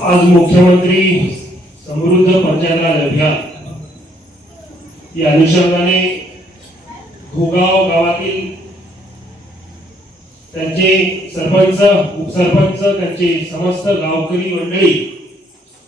आज मुख्यमंत्री समृद्ध पंचायतला अभियान या अनुषंगाने भोगाव गावातील त्यांचे सरपंच उपसरपंच त्यांचे समस्त गावकरी मंडळी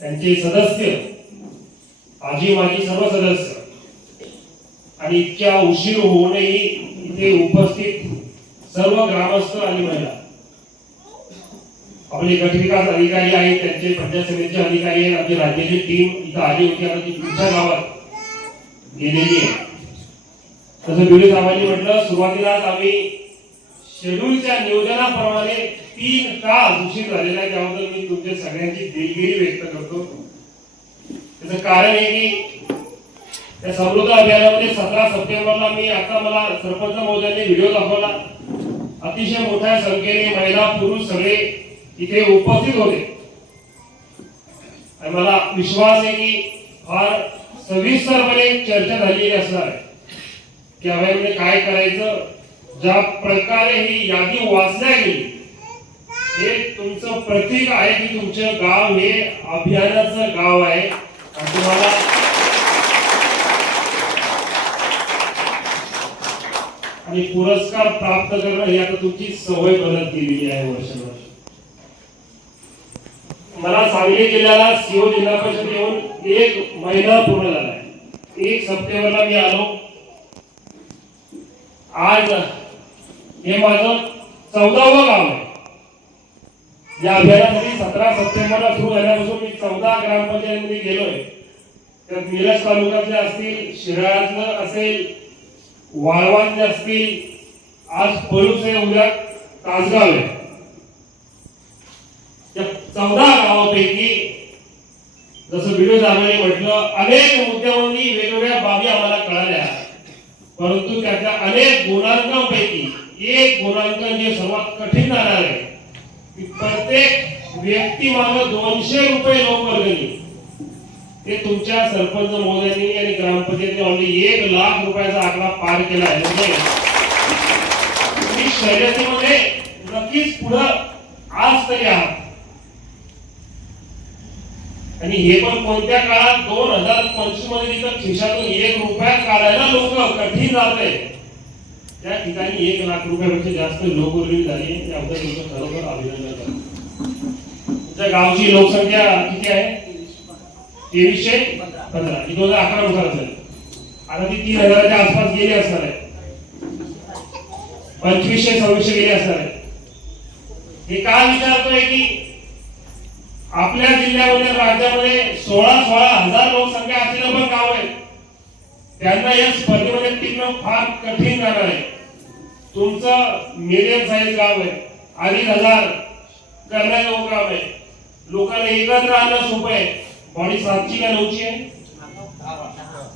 त्यांचे सदस्य आजी माजी सर्व सदस्य आणि इतक्या उशीर होऊनही इथे उपस्थित सर्व ग्रामस्थ आणि महिला आपले विकास अधिकारी आहे त्यांचे पंचायत समितीचे अधिकारी आहेत आमची राज्याची टीम इथं आली होती आता ती तुमच्या गावात गेलेली आहे. तसं बिडे साहेबांनी म्हटलं सुरुवातीलाच आम्ही शेड्यूलच्या नियोजनाप्रमाणे तीन तास उशीर झालेला आहे त्याबद्दल मी तुमच्या सगळ्यांची दिलगिरी व्यक्त करतो. त्याचं कारण आहे की त्या समृद्ध अभियानामध्ये सतरा सप्टेंबरला मी आता मला सरपंच महोदयांनी व्हिडिओ दाखवला. अतिशय मोठ्या संख्येने महिला पुरुष सगळे इथे उपस्थित होते. आणि मला विश्वास आहे की फार सविस्तरपणे चर्चा झालेली असणार आहे. की अभयामध्ये काय करायचं ज्या प्रकारे ही यादी वाचल्या गेली हे तुमचं प्रतीक आहे की तुमचं गाव हे अभियानाचं गाव आहे. आणि तुम्हाला आणि पुरस्कार प्राप्त करणं ही आता तुमची सवय बनत गेलेली आहे वर्षभर. मला सांगली जिल्ह्याला सीओ जिल्हा परिषद येऊन एक महिना पूर्ण झाला आहे. एक सप्टेंबरला मी आलो. आज हे माझं चौदावं गाव आहे. या अभियानासाठी सतरा सप्टेंबरला सुरू झाल्यापासून मी चौदा ग्रामपंचायतीमध्ये गेलोय. तर मिरज तालुक्यातले असतील शिराळ्यातलं असेल वाळवांचे असतील आज पळूस आहे उद्या तासगाव आहे. त्या चौदा गावापैकी जसं व्हिडिओ साहेबांनी म्हटलं अनेक मुद्द्यावरती वेगवेगळ्या बाबी आम्हाला कळाल्या. परंतु त्याच्या अनेक गुणांकांपैकी एक गुणांकन जे म्हणजे सर्वात कठीण राहणार आहे. की प्रत्येक व्यक्ती मागं दोनशे रुपये लोकवर्गणी ते तुमच्या सरपंच महोदयांनी आणि ग्रामपंचायतीने ऑलरेडी म्हणजे एक लाख रुपयाचा आकडा पार केला आहे. म्हणजे तुम्ही शर्यतीमध्ये नक्कीच पुढं आज तरी आहात. आणि हे पण कोणत्या काळात दोन हजार पंचवीसमध्ये तिथं खिशातून एक रुपया काढायला लोक कठीण जात. आहे त्या ठिकाणी एक लाख रुपयापेक्षा जास्त लोकवर्गणी झाली त्याबद्दल तुमचं खरोखर अभिनंदन करतो तुमच्या गावची लोकसंख्या किती आहे? तेवीसशे पंधरा. ही दोन हजार अकरा नुसार असेल. आता ती तीन हजाराच्या आसपास गेली असणार आहे. पंचवीसशे सव्वीसशे गेली असणार आहे. हे का विचारतोय की आपल्या जिल्ह्यामध्ये राज्यामध्ये सोळा सोळा हजार लोकसंख्या असलेलं पण गाव आहे त्यांना या स्पर्धेमध्ये टिकणं फार कठीण जाणार आहे. तुमचं मिडियम साईज गाव आहे अडीच हजार करणारे गाव आहे. लोकांना एकत्र आणणं सोपं आहे. बॉडी सातची का नऊची आहे?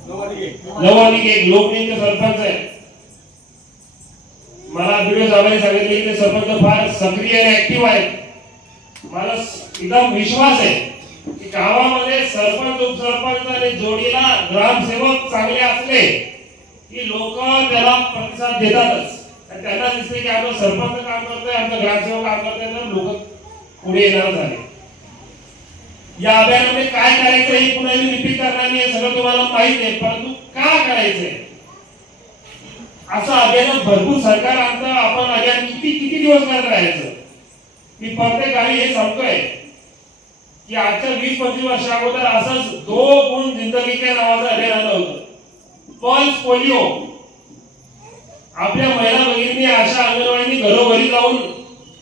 नऊ आणि एक लोकनेते सरपंच आहे. मला व्हिडिओ साहेबांनी सांगितले की ते सरपंच फार सक्रिय आणि ऍक्टिव्ह आहेत. मला एकदम विश्वास आहे की गावामध्ये सरपंच उपसरपंच आणि जोडीला ग्रामसेवक चांगले असले की लोक त्याला प्रतिसाद देतातच. त्यांना दिसते की आपलं सरपंच काम करतोय आमचं ग्रामसेवक काम करतोय तर लोक पुढे येणार झाले. या अभियानामध्ये काय करायचं हे पुन्हा मी रिपीट करणार नाही सगळं तुम्हाला माहीत आहे परंतु का करायचंय? असं अभियान भरपूर सरकार आणतं आपण अभियान किती किती दिवस करत राहायचं? की प्रत्येक हे सांगतोय की आजच्या वीस पंचवीस वर्षा अगोदर असंच दो गुण जिंदगी काय नावाचं अभियान आलं होतं. Pulse polio. आपल्या महिला भगिनी अशा अंगणवाडीनी घरोघरी जाऊन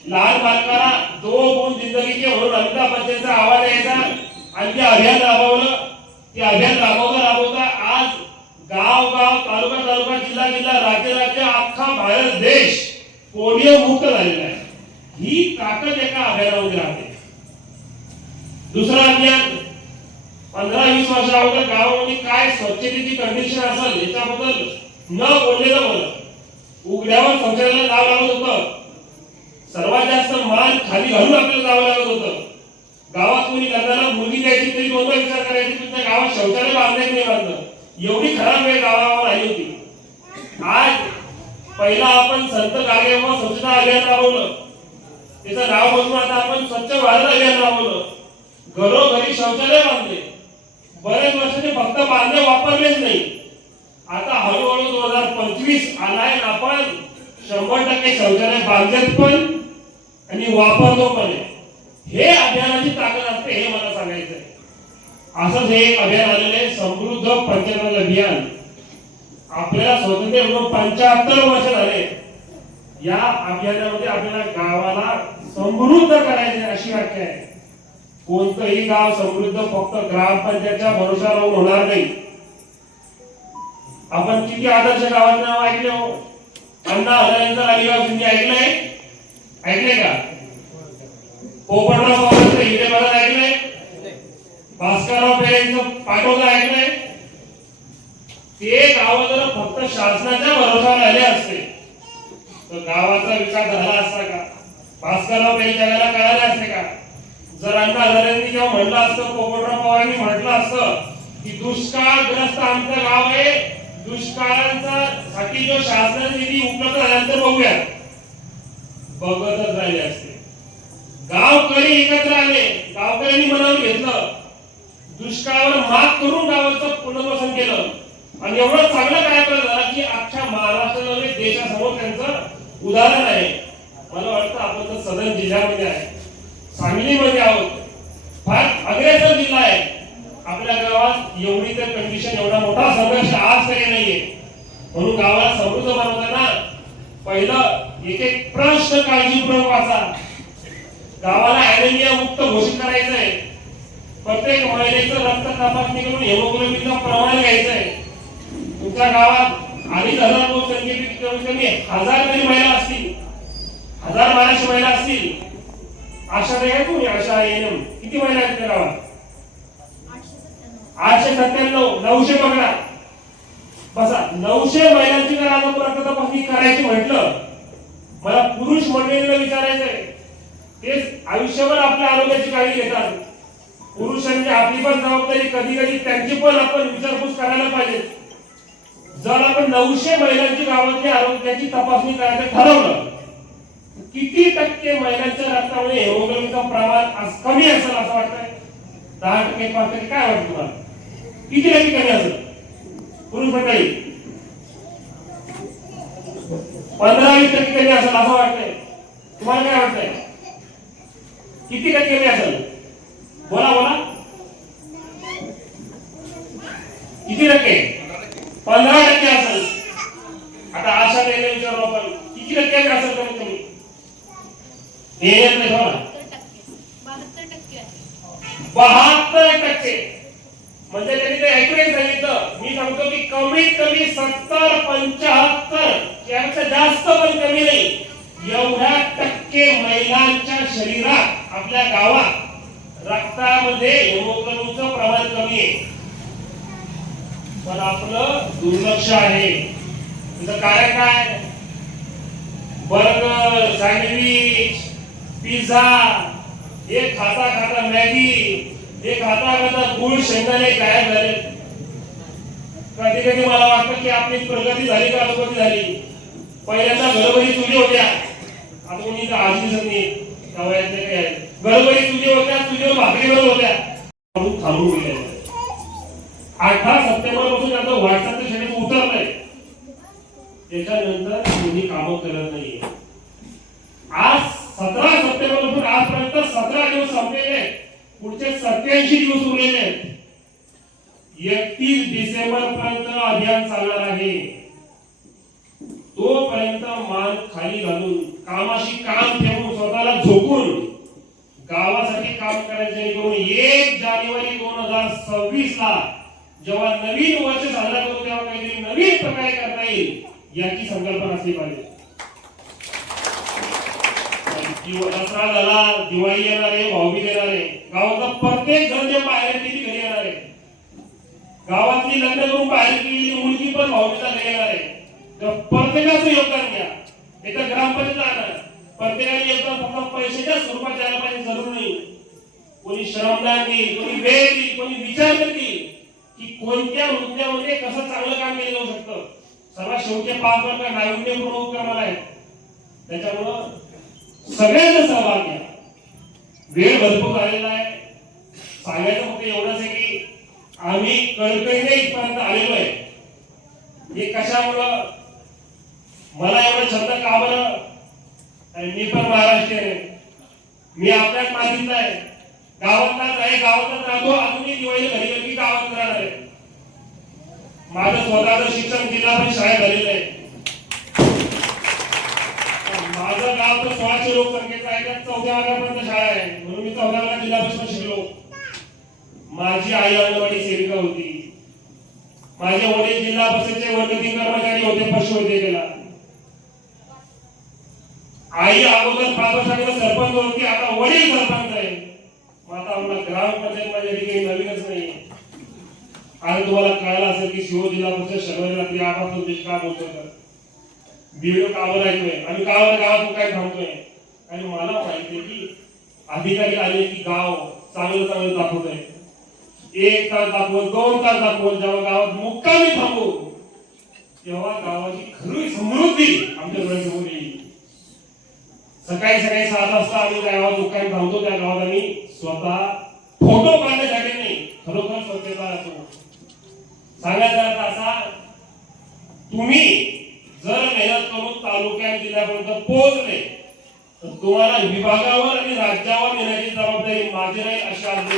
लहान बालकाला दो गुण जिंदगी के म्हणून अमिताभ बच्चनचा आवाज यायचा आणि ते अभियान राबवलं. ते अभियान राबवता राबवता आज गाव गाव तालुका तालुका जिल्हा जिल्हा राज्य राज्य अख्खा भारत देश पोलिओ मुक्त झालेला आहे. ही ताकद एका अभियानामध्ये राहते. दुसरं अभियान पंधरा वीस वर्षा अगोदर गावामध्ये काय स्वच्छतेची कंडिशन असेल याच्याबद्दल न बोललेलं बरं उघड्यावर शौचालयाला जावं लागत होतं. सर्वात जास्त मान खाली घालून आपल्याला जावं लागत होतं. गावात कोणी लग्नाला मुलगी द्यायची तरी दोनदा विचार करायची तुमच्या गावात शौचालय बांधायचं नाही बांधलं एवढी खराब वेळ गावावर आली होती. आज पहिला आपण संत गाडगेबाबा स्वच्छता अभियान राबवलं. त्याचं नाव बघून आता आपण स्वच्छ भारत अभियान राबवलं घरोघरी शौचालय बांधले. बरेच वर्ष ते फक्त बांधले वापरलेच नाही. आता हळूहळू दोन हजार पंचवीस आलाय आपण. शंभर टक्के शौचालय बांधलेत पण आणि वापरतो पण आहे. हे अभियानाची ताकद असते हे मला सांगायचं आहे असंच हे एक अभियान आलेलं आहे समृद्ध पंचायत अभियान. आपल्याला स्वतंत्र पंच्याहत्तर वर्ष झाले. या अभियानामध्ये आपल्याला गावाला समृद्ध करायचे अशी व्याख्या आहे. कोणतंही गाव समृद्ध फक्त ग्रामपंचायतच्या भरोशावर राहून होणार नाही. आपण किती आदर्श गावांचं नाव ऐकले हो? अण्णा हजारेंचं अलिबाग तुम्ही ऐकलंय? ऐकलंय का? पोपटराव पवारांचं हिरे बघा ऐकलंय? भास्करराव पेरेंचं पाठवलं ऐकलंय? ते गाव जर फक्त शासनाच्या भरोसा राहिले असते. तर गावाचा विकास झाला असता का? भास्करराव काही जगाला कळाले असते का? जर अण्णा हजारेंनी जेव्हा म्हणलं असतं पोपटराव पवारांनी म्हटलं असतं की दुष्काळग्रस्त आमचं गाव आहे दुष्काळांचा साठी जो शासनाचा निधी उपलब्ध झाल्यानंतर बघूया. बघतच राहिले असते. गावकरी एकत्र आले गावकऱ्यांनी मनावर घेतलं. दुष्काळावर मात करून गावाचं पुनर्वसन केलं. आणि एवढं चांगलं काय झालं की अख्ख्या महाराष्ट्रामध्ये देशासमोर त्यांचं उदाहरण आहे. मला वाटतं आपण तर सदन जिल्ह्यामध्ये आहे. सांगलीमध्ये आहोत. फार अग्रेसर जिल्हा आहे. आपल्या गावात एवढी तर कंडिशन एवढा मोठा संघर्ष आज तरी नाहीये. म्हणून गावाला समृद्ध बनवताना पहिलं एक एक प्रश्न काळजीपूर्वक वाचा. गावाला ऍनेमिया मुक्त घोषित करायचं आहे प्रत्येक महिलेचं रक्त तपासणी करून हेमोग्लोबिनचं प्रमाण घ्यायचं आहे तुमच्या गावात अडीच हजार लोकसंख्येपैकी कमीत कमी हजार तरी महिला असतील. हजार बाराशे महिला असतील. आशा नाही आहे तुम्ही आशा एनएम किती महिला आहेत त्या गावात? आठशे सत्त्याण्णव. नऊशे पकडा. बसा. नऊशे महिलांची जर आज रक्ततपासणी करायची म्हटलं मला पुरुष मंडळींना विचारायचंय तेच आयुष्यभर आपल्या आरोग्याची काळजी घेतात. पुरुषांची आपली पण जबाबदारी कधी कधी त्यांची पण आपण विचारपूस करायला पाहिजे. जर आपण नऊशे महिलांची गावातली आरोग्याची तपासणी करायचं ठरवलं किती टक्के महिलांच्या रक्तामध्ये हेमोग्लोबिनचं प्रमाण आज कमी असेल असं वाटतंय? दहा टक्के पाच टक्के काय वाटतं तुम्हाला? किती टक्के कमी असेल? पुरुष मंडळी पंधरा वीस टक्के कमी असेल असं वाटतंय. तुम्हाला काय वाटतंय? किती टक्के कमी असेल? बोला बोला. किती टक्के? पंधरा टक्के असेल. आता आशा द्यायला विचारू आपण किती टक्के असेल कमीत कमी हे येत नाही बघा. बहात्तर टक्के. बहात्तर टक्के म्हणजे त्यांनी ते ऐकून सांगितलं. मी सांगतो की कमीत कमी सत्तर पंचाहत्तर यापेक्षा जास्त पण कमी नाही. एवढ्या टक्के महिलांच्या शरीरात आपल्या गावात रक्तामध्ये हिमोग्लोबिनचं प्रमाण कमी आहे. पण आपलं दुर्लक्ष आहे. म्हणजे कारण काय बर्गर सँडविच पिझ्झा हे खाता खाता मॅगी हे खाता खाता गुळ शेंगदाणे गायब झाले. कधी कधी मला वाटतं की आपली प्रगती झाली का अधोगती झाली? पहिल्यांदा घरोघरी चुली होत्या. आता कोणी इथं आजी दिसत नाही. त्या वयातले काय घरोघरी होत्या चुलीवर भाकरीवर होत्या. म्हणून थांबून गेले. अठरा सप्टेंबरपासून त्यांचं व्हॉट्सअपचं श्रेणीत उतरलंय त्याच्यानंतर कोणी कामं करत नाहीये. आज सतरा सप्टेंबरपासून आजपर्यंत सतरा दिवस संपलेले पुढचे सत्याऐंशी दिवस उरलेले आहेत. एकतीस डिसेंबर पर्यंत अभियान चालणार आहे. तोपर्यंत मान खाली घालून कामाशी काम ठेवून स्वतःला झोकून गावासाठी काम करायचे जेणेकरून एक जानेवारी दोन हजार सव्वीस ला जेव्हा नवीन वर्ष साजरा करू तेव्हा काहीतरी नवीन प्रकारे करता येईल याची संकल्पना असली पाहिजे. दसरा झाला दिवाळी येणार आहे भाऊबीज येणार आहे. गावातला प्रत्येक जण जे बाहेर आहे, ती घरी येणार आहे. गावातली लग्न करून बाहेर गेलेली मुलगी पण भाऊबीजला घरी येणार आहे. तर प्रत्येकाचं योगदान घ्या एका ग्रामपंचायत आणा प्रत्येकाने योगदान फक्त पैशाच्या स्वरूपात द्यायला पाहिजे जरूर नाही. कोणी श्रमदान देईल कोणी वेळ देईल कोणी विचार देईल की कोणत्या मुद्द्यामध्ये कसं चांगलं काम केलं जाऊ शकतं? सर्वात शेवटचे पाच वर्ग नाविन्यपूर्ण उपक्रमाला आहेत. त्याच्यामुळं सगळ्यांचा सहभाग घ्या. वेळ भरपूर झालेला आहे. आम्ही कळकळीने इथपर्यंत आलेलो आहे. हे कशामुळं? मला एवढं छंद का बरं? आणि मी पण महाराष्ट्रीयन आहे. मी आपल्याच मातीतला आहे. गावातलाच आहे गावातच राहतो. अजूनही दिवाळी घरी गेली गावात राहणार आहे. माझं स्वतःचं शिक्षण जिल्हा पण शाळेत झालेलं आहे. माझं गाव तर सोळाशे लोकसंख्येचं आहे त्यात चौथ्या वर्गापर्यंत शाळा आहे. म्हणून मी चौथ्या वर्गात जिल्हा परिषद शिकलो माझी आई अंगणवाडी सेविका होती. माझे वडील जिल्हा परिषदचे वर्गतील कर्मचारी होते गेला आई अगोदर पाच वर्षाकडे सरपंच होती आता वडील सरपंच आहे. आता आम्हाला ग्रामपंचायत माझ्या काही नवीनच नाही. आणि तुम्हाला कळलं असेल की शिव जिल्हा परिषद शनिवारी रात्री आपासून देश का बोलतोय तर? व्हिडिओ कावर ऐकतोय? आम्ही कावर गावात काय थांबतोय? आणि मला माहिती की अधिकारी आले की गाव चांगलं चांगलं दाखवतोय. एक तास दाखवत दोन तास दाखवत जेव्हा गावात मुक्कामी थांबू तेव्हा गावाची खरी समृद्धी आमच्यासमोर येईल. सकाळी सकाळी सात वाजता आम्ही त्या गावात दुकान थांबतो त्या गावात आम्ही स्वतः फोटो काढण्यासाठी नाही खरोखर स्वच्छता असतो. सांगायचा अर्थ असा तुम्ही जर मेहनत करून तालुक्यात जिल्ह्यापर्यंत पोहोचले तर तुम्हाला विभागावर आणि राज्यावर नेण्याची जबाबदारी माझी नाही अशी आमची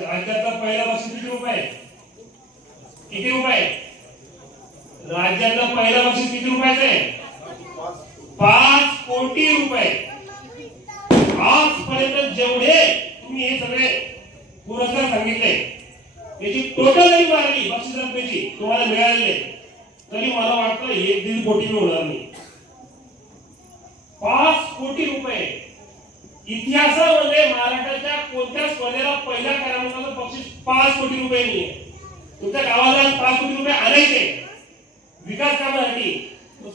राज्याचा पहिला बक्षीस किती रुपये किती रुपये राज्यातलं पहिलं बक्षीस किती रुपयाचं आहे? पाच कोटी रुपये. आजपर्यंत जेवढे तुम्ही हे सगळे पुरस्कार सांगितले याची टोटल जरी मारली बक्षीस रकमेची तुम्हाला मिळालेले तरी मला वाटतं एक दीड कोटी होणार नाही. पाच कोटी रुपये. इतिहासामध्ये महाराष्ट्राच्या कोणत्या स्पर्धेला पहिल्या क्रमांकाचं बक्षीस पाच कोटी रुपये नाही तुमच्या गावाला पाच कोटी रुपये आणायचे. विकास कामासाठी तो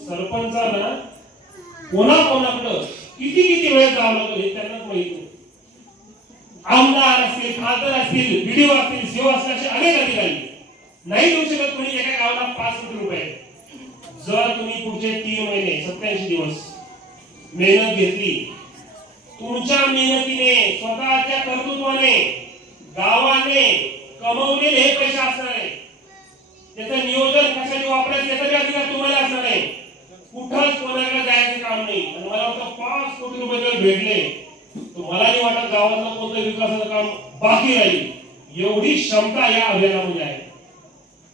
कोणा कोणाकडं किती किती वेळ जावं लागतं हे त्यांनाच माहिती आमदार असतील खासदार असतील व्हिडिओ असतील सेवा असतील असे अनेक अधिकारी. नाही देऊ शकत कोणी एका गावाला पाच कोटी रुपये. जर तुम्ही पुढचे तीन महिने सत्याऐंशी दिवस मेहनत घेतली तुमच्या मेहनतीने स्वतःच्या कर्तृत्वाने गावाने कमवलेले हे पैसे असणार आहे त्याचं नियोजन कशाने वापरायचं याचा बी अधिकार तुम्हाला असणार आहे. कुठंच कोणाला जायचं काम नाही. आणि मला वाटतं पाच कोटी रुपये जर भेटले तर मला नाही वाटत गावातलं कोणतं विकासाचं काम बाकी राहील. एवढी क्षमता या अभियानामध्ये आहे.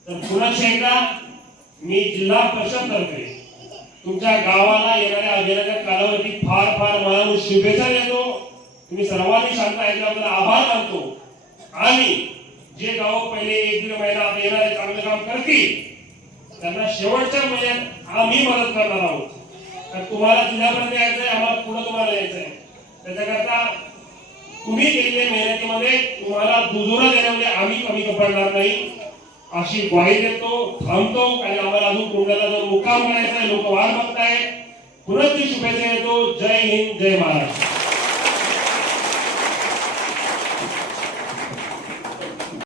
तर पुन्हा एकदा मी जिल्हा परिषद तर्फे तुमच्या गावाला येणाऱ्या अभियानाच्या कालावधी फार फार मला शुभेच्छा देतो. तुम्ही सर्वांनी शांत ऐकल्याबद्दल आभार मानतो. आणि जे गाव पहिले एक दीड महिना आता येणारे चांगलं काम करतील त्यांना शेवटच्या महिन्यात आम्ही मदत करणार आहोत. कारण तुम्हाला जिल्ह्यापर्यंत आहे आम्हाला पुढे तुम्हाला यायचं आहे त्याच्याकरता तुम्ही केलेल्या मेहनतीमध्ये तुम्हाला दुजोरा देण्यामध्ये आम्ही कमी पडणार नाही. अशी ग्वाही देतो थांबतो आणि आम्हाला अजून कुंडाला जर मुक्काम करायचा आहे लोक वाट बघताय पुन्हा ती शुभेच्छा देतो. जय हिंद जय महाराष्ट्र.